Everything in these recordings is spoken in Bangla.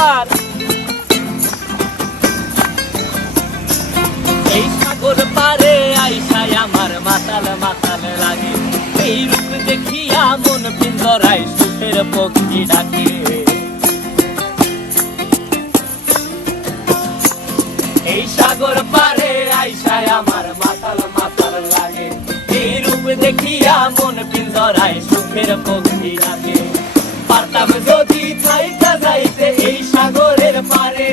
আবার এই সাগর পারে আইসায় আমার মাতাল মাতাল লাগে, এই রূপ দেখিয়া মন পিঞ্জরায় সুখের পক্ষী ডাকে। এই সাগর পারে আইসায় আমার মাতাল মাতাল লাগে, এই রূপ দেখিয়া মন পিঞ্জরায় সুখের পক্ষী ডাকে। পারতাম যদি থাইকা যাইতে এই সাগরের পারে,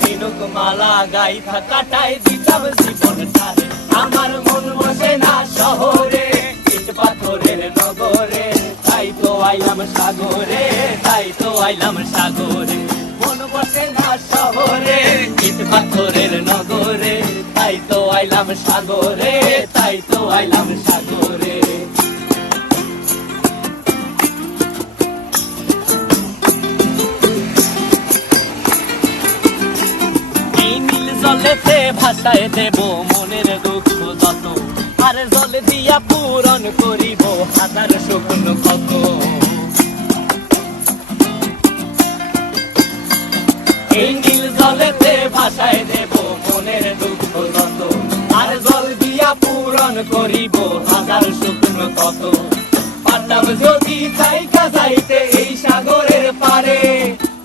ঝিনুক মালা গাইথা কাটাই দিতাম জীবনটারে। আমার মন বসে না শহরে, ইট পাথরের নগরে, তাই তো আইলাম সাগরে, তাই তো আইলাম সাগরে। মন বসে না শহরে, ইট পাথরের নগরে, তাই তো আইলাম সাগরে, তাই তো আইলাম সাগরে। জলেতে ভাসায় দেব মনের দুঃখ যত, আর জল দিয়া পূরণ করিব হাজার শুকন ক্ষত। এই নীল জলেতে ভাসায় দেব মনের দুঃখ যত, আর জল দিয়া পূরণ করিব হাজার শুকন ক্ষত। পারতাম যদি থাইকা যাইতে এই সাগরের পারে,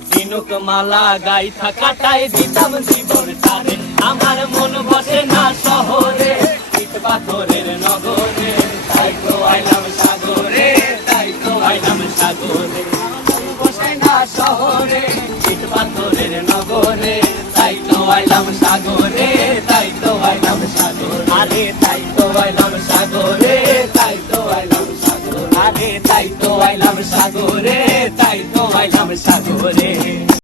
ঝিনুক মালা গাইথা কাটাই দিতাম জীবনটারে। আমার মন বসে না শহরে, ইট পাথরের নগরে, তাই তো আইলাম সাগরে, তাই তো আইলাম সাগরে। মন বসে না শহরে, ইট পাথরের নগরে, তাই তো আইলাম সাগরে,